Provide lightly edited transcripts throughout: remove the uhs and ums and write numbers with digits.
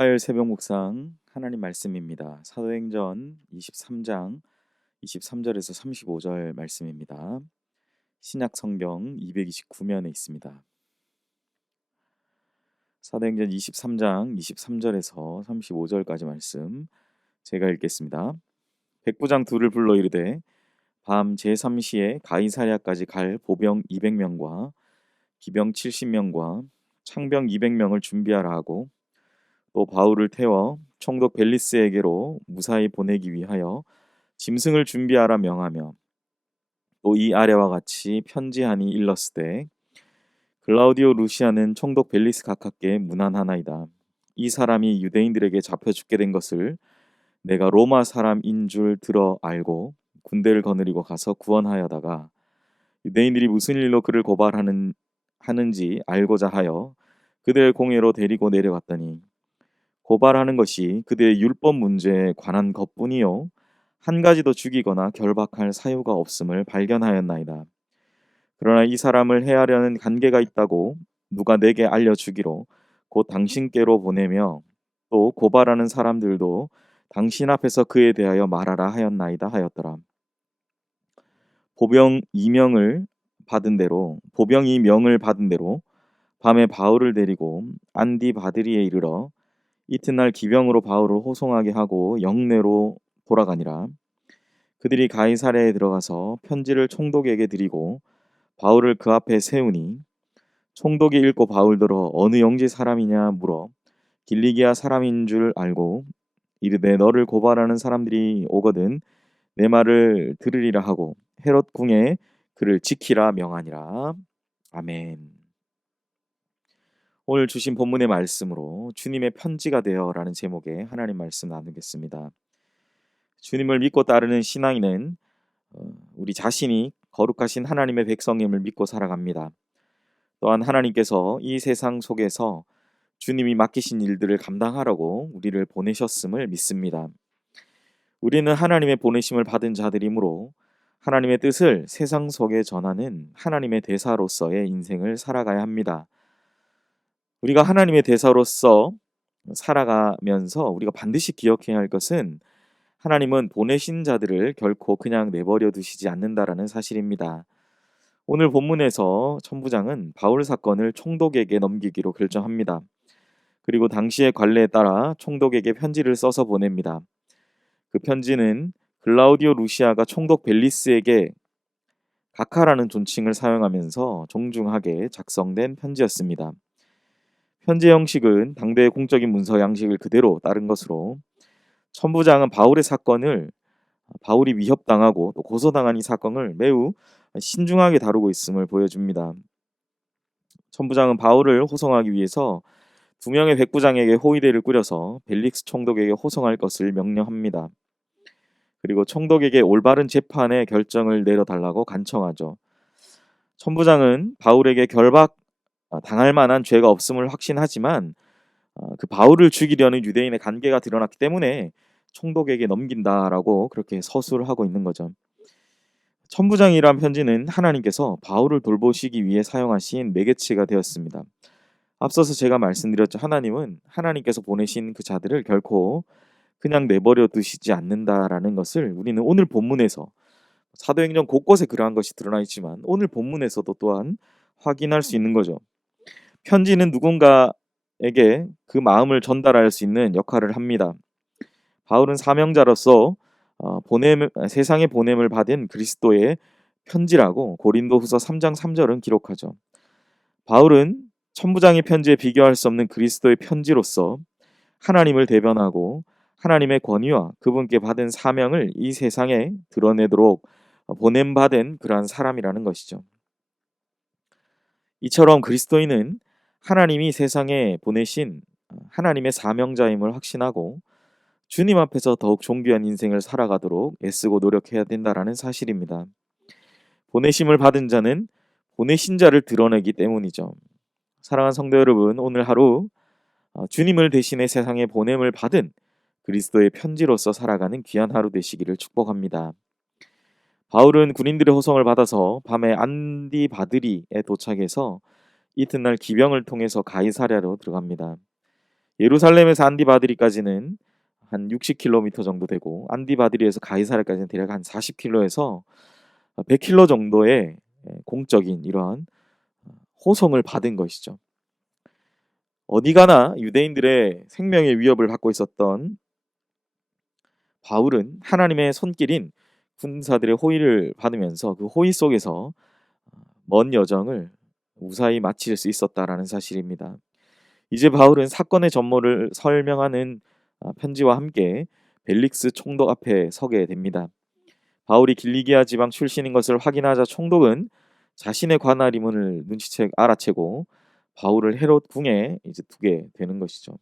화요일 새벽 묵상 하나님 말씀입니다. 사도행전 23장 23절에서 35절 말씀입니다. 신약 성경 229면에 있습니다. 사도행전 23장 23절에서 35절까지 말씀 제가 읽겠습니다. 백부장 둘을 불러 이르되 밤 제3시에 가이사랴까지 갈 보병 200명과 기병 70명과 창병 200명을 준비하라 하고 또 바울을 태워 총독 벨리스에게로 무사히 보내기 위하여 짐승을 준비하라 명하며 또 이 아래와 같이 편지하니 일렀으되 글라우디오 루시아는 총독 벨리스 각하께 문안하나이다. 이 사람이 유대인들에게 잡혀 죽게 된 것을 내가 로마 사람인 줄 들어 알고 군대를 거느리고 가서 구원하여다가 유대인들이 무슨 일로 그를 하는지 알고자 하여 그들의 공회로 데리고 내려갔더니 고발하는 것이 그들의 율법 문제에 관한 것뿐이요 한 가지도 죽이거나 결박할 사유가 없음을 발견하였나이다. 그러나 이 사람을 해하려는 관계가 있다고 누가 내게 알려주기로 곧 당신께로 보내며 또 고발하는 사람들도 당신 앞에서 그에 대하여 말하라 하였나이다 하였더라. 보병이 명을 받은 대로 밤에 바울을 데리고 안디바드리에 이르러 이튿날 기병으로 바울을 호송하게 하고 영내로 돌아가니라. 그들이 가이사랴에 들어가서 편지를 총독에게 드리고 바울을 그 앞에 세우니 총독이 읽고 바울더러 어느 영지 사람이냐 물어 길리기아 사람인 줄 알고 이르되 너를 고발하는 사람들이 오거든 내 말을 들으리라 하고 헤롯 궁에 그를 지키라 명하니라. 아멘. 오늘 주신 본문의 말씀으로 주님의 편지가 되어라는 제목의 하나님 말씀 나누겠습니다. 주님을 믿고 따르는 신앙인은 우리 자신이 거룩하신 하나님의 백성임을 믿고 살아갑니다. 또한 하나님께서 이 세상 속에서 주님이 맡기신 일들을 감당하라고 우리를 보내셨음을 믿습니다. 우리는 하나님의 보내심을 받은 자들이므로 하나님의 뜻을 세상 속에 전하는 하나님의 대사로서의 인생을 살아가야 합니다. 우리가 하나님의 대사로서 살아가면서 우리가 반드시 기억해야 할 것은 하나님은 보내신 자들을 결코 그냥 내버려 두시지 않는다라는 사실입니다. 오늘 본문에서 천부장은 바울 사건을 총독에게 넘기기로 결정합니다. 그리고 당시의 관례에 따라 총독에게 편지를 써서 보냅니다. 그 편지는 글라우디오 루시아가 총독 벨리스에게 각하라는 존칭을 사용하면서 정중하게 작성된 편지였습니다. 편지 형식은 당대의 공적인 문서 양식을 그대로 따른 것으로 천부장은 바울이 위협당하고 또 고소당한 이 사건을 매우 신중하게 다루고 있음을 보여줍니다. 천부장은 바울을 호송하기 위해서 2명의 백부장에게 호위대를 꾸려서 벨릭스 총독에게 호송할 것을 명령합니다. 그리고 총독에게 올바른 재판의 결정을 내려달라고 간청하죠. 천부장은 바울에게 당할 만한 죄가 없음을 확신하지만 그 바울을 죽이려는 유대인의 관계가 드러났기 때문에 총독에게 넘긴다라고 그렇게 서술을 하고 있는 거죠. 천부장이란 편지는 하나님께서 바울을 돌보시기 위해 사용하신 매개체가 되었습니다. 앞서서 제가 말씀드렸죠. 하나님께서 보내신 그 자들을 결코 그냥 내버려 두시지 않는다라는 것을 우리는 오늘 본문에서 사도행전 곳곳에 그러한 것이 드러나 있지만 오늘 본문에서도 또한 확인할 수 있는 거죠. 편지는 누군가에게 그 마음을 전달할 수 있는 역할을 합니다. 바울은 사명자로서 세상의 보냄을 받은 그리스도의 편지라고 고린도후서 3장 3절은 기록하죠. 바울은 천부장의 편지에 비교할 수 없는 그리스도의 편지로서 하나님을 대변하고 하나님의 권위와 그분께 받은 사명을 이 세상에 드러내도록 보냄받은 그러한 사람이라는 것이죠. 이처럼 그리스도인은 하나님이 세상에 보내신 하나님의 사명자임을 확신하고 주님 앞에서 더욱 존귀한 인생을 살아가도록 애쓰고 노력해야 된다라는 사실입니다. 보내심을 받은 자는 보내신 자를 드러내기 때문이죠. 사랑하는 성도 여러분, 오늘 하루 주님을 대신해 세상에 보냄을 받은 그리스도의 편지로서 살아가는 귀한 하루 되시기를 축복합니다. 바울은 군인들의 호송을 받아서 밤에 안디바드리에 도착해서 이튿날 기병을 통해서 가이사랴로 들어갑니다. 예루살렘에서 안디바드리까지는 한 60km 정도 되고, 안디바드리에서 가이사랴까지는 대략 한 40km에서 100km 정도의 공적인 이러한 호송을 받은 것이죠. 어디 가나 유대인들의 생명의 위협을 받고 있었던 바울은 하나님의 손길인 군사들의 호의를 받으면서 그 호의 속에서 먼 여정을 무사히 마칠 수 있었다라는 사실입니다. 이제 바울은 사건의 전모를 설명하는 편지와 함께 벨릭스 총독 앞에 서게 됩니다. 바울이 길리기아 지방 출신인 것을 확인하자 총독은 자신의 관할임을 알아채고 바울을 헤롯 궁에 이제 두게 되는 것이죠.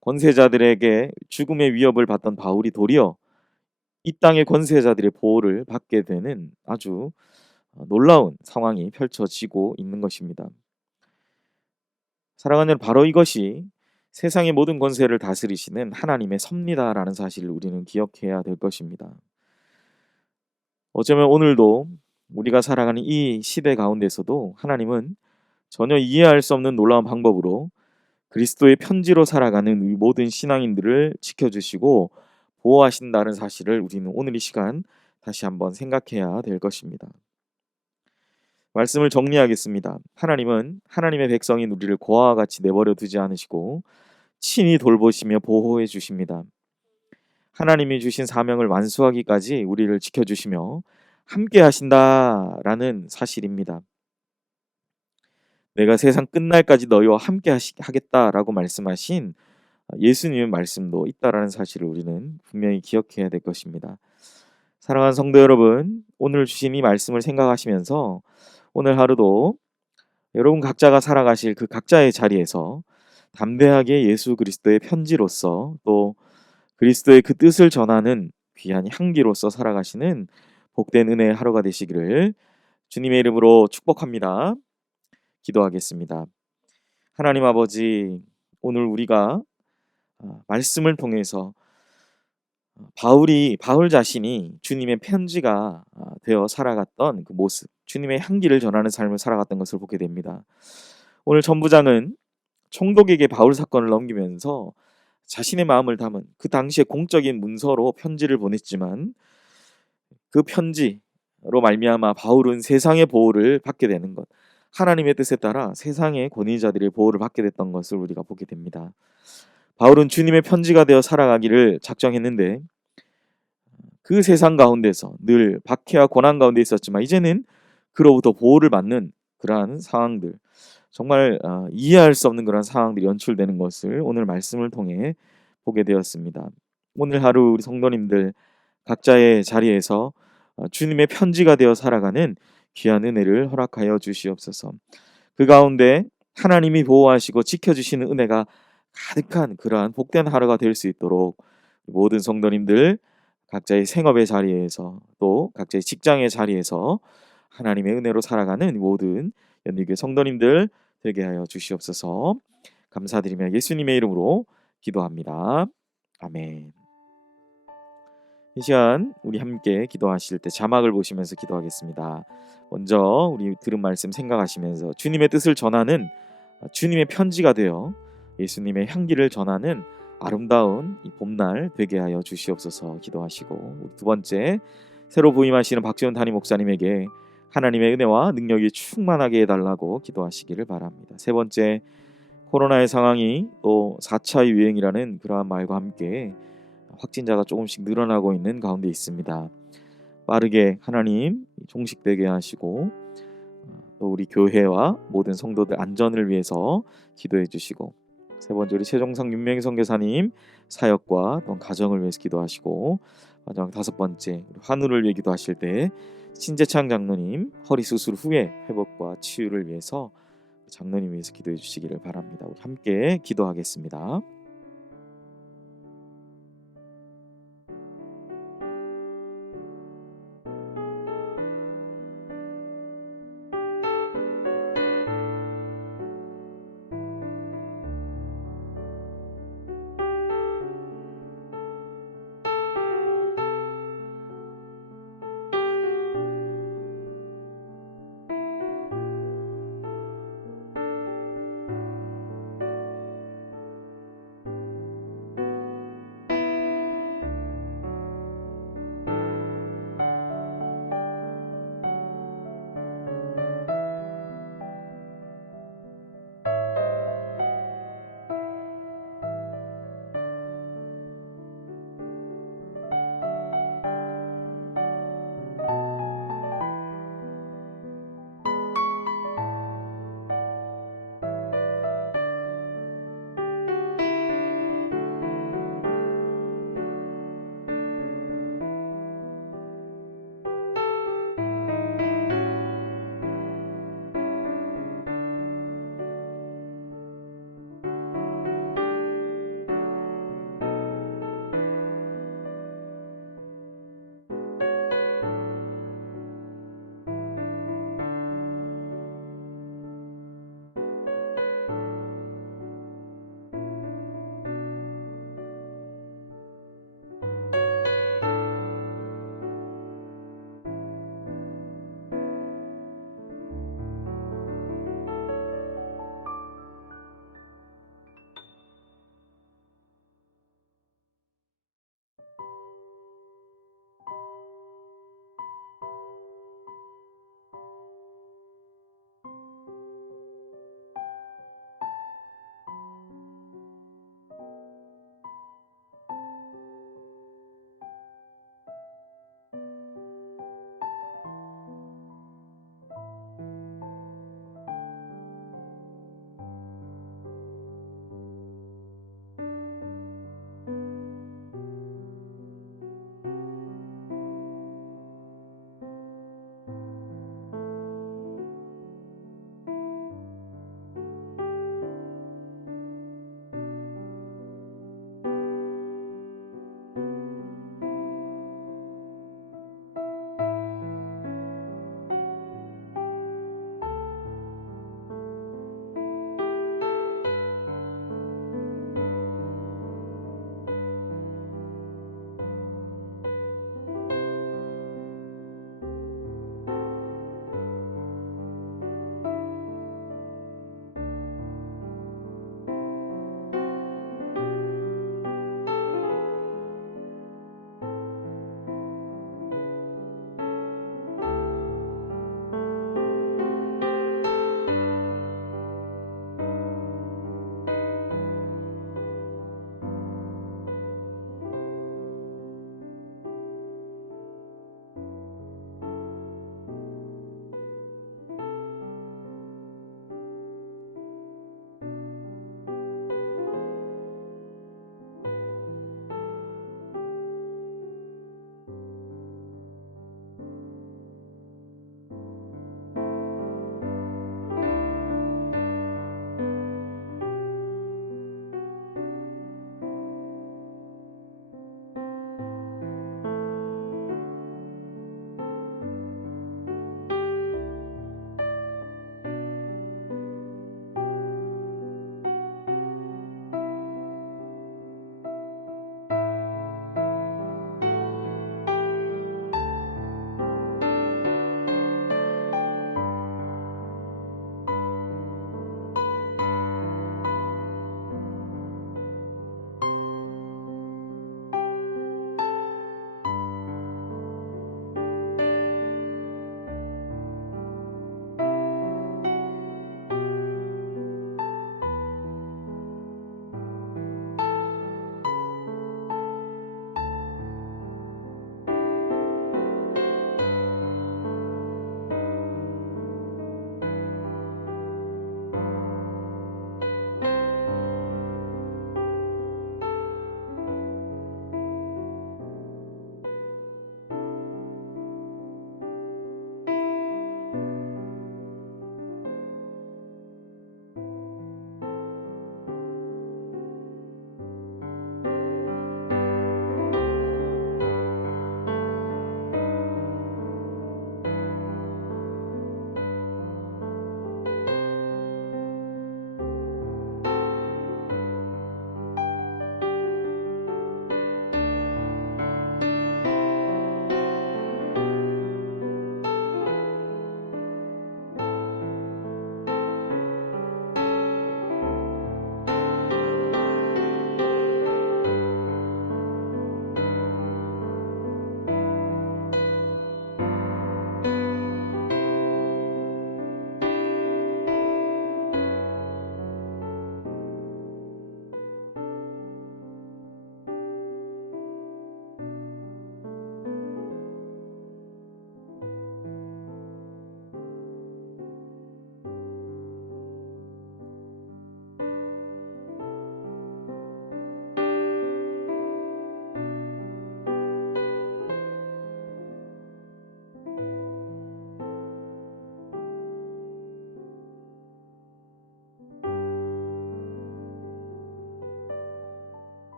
권세자들에게 죽음의 위협을 받던 바울이 도리어 이 땅의 권세자들의 보호를 받게 되는 아주 놀라운 상황이 펼쳐지고 있는 것입니다. 사랑하는 여러분, 바로 이것이 세상의 모든 권세를 다스리시는 하나님의 섭리다라는 사실을 우리는 기억해야 될 것입니다. 어쩌면 오늘도 우리가 살아가는 이 시대 가운데서도 하나님은 전혀 이해할 수 없는 놀라운 방법으로 그리스도의 편지로 살아가는 우리 모든 신앙인들을 지켜주시고 보호하신다는 사실을 우리는 오늘 이 시간 다시 한번 생각해야 될 것입니다. 말씀을 정리하겠습니다. 하나님은 하나님의 백성인 우리를 고아와 같이 내버려 두지 않으시고 친히 돌보시며 보호해 주십니다. 하나님이 주신 사명을 완수하기까지 우리를 지켜주시며 함께 하신다라는 사실입니다. 내가 세상 끝날까지 너희와 함께 하겠다라고 말씀하신 예수님의 말씀도 있다라는 사실을 우리는 분명히 기억해야 될 것입니다. 사랑하는 성도 여러분, 오늘 주신 이 말씀을 생각하시면서 오늘 하루도 여러분 각자가 살아가실 그 각자의 자리에서 담대하게 예수 그리스도의 편지로서 또 그리스도의 그 뜻을 전하는 귀한 향기로서 살아가시는 복된 은혜의 하루가 되시기를 주님의 이름으로 축복합니다. 기도하겠습니다. 하나님 아버지, 오늘 우리가 말씀을 통해서 바울 자신이 주님의 편지가 되어 살아갔던 그 모습, 주님의 향기를 전하는 삶을 살아갔던 것을 보게 됩니다. 오늘 전부장은 총독에게 바울 사건을 넘기면서 자신의 마음을 담은 그 당시의 공적인 문서로 편지를 보냈지만 그 편지로 말미암아 바울은 세상의 보호를 받게 되는 것, 하나님의 뜻에 따라 세상의 권위자들의 보호를 받게 됐던 것을 우리가 보게 됩니다. 바울은 주님의 편지가 되어 살아가기를 작정했는데 그 세상 가운데서 늘 박해와 고난 가운데 있었지만 이제는 그로부터 보호를 받는 그러한 상황들, 정말 이해할 수 없는 그런 상황들이 연출되는 것을 오늘 말씀을 통해 보게 되었습니다. 오늘 하루 우리 성도님들 각자의 자리에서 주님의 편지가 되어 살아가는 귀한 은혜를 허락하여 주시옵소서. 그 가운데 하나님이 보호하시고 지켜주시는 은혜가 가득한 그러한 복된 하루가 될 수 있도록 모든 성도님들 각자의 생업의 자리에서 또 각자의 직장의 자리에서 하나님의 은혜로 살아가는 모든 연희교회 성도님들 되게 하여 주시옵소서. 감사드리며 예수님의 이름으로 기도합니다. 아멘. 이 시간 우리 함께 기도하실 때 자막을 보시면서 기도하겠습니다. 먼저 우리 들은 말씀 생각하시면서 주님의 뜻을 전하는 주님의 편지가 되어 예수님의 향기를 전하는 아름다운 이 봄날 되게 하여 주시옵소서 기도하시고, 두 번째, 새로 부임하시는 박지훈 담임 목사님에게 하나님의 은혜와 능력이 충만하게 해달라고 기도하시기를 바랍니다. 세 번째, 코로나의 상황이 또 4차 유행이라는 그러한 말과 함께 확진자가 조금씩 늘어나고 있는 가운데 있습니다. 빠르게 하나님 종식되게 하시고 또 우리 교회와 모든 성도들 안전을 위해서 기도해 주시고, 세 번째 우리 최종상 윤명희 선교사님 사역과 또 가정을 위해서 기도하시고, 마지막 다섯 번째 우리 환우를 위해 기도하실 때 신재창 장로님 허리 수술 후에 회복과 치유를 위해서 장로님 위해서 기도해 주시기를 바랍니다. 우리 함께 기도하겠습니다.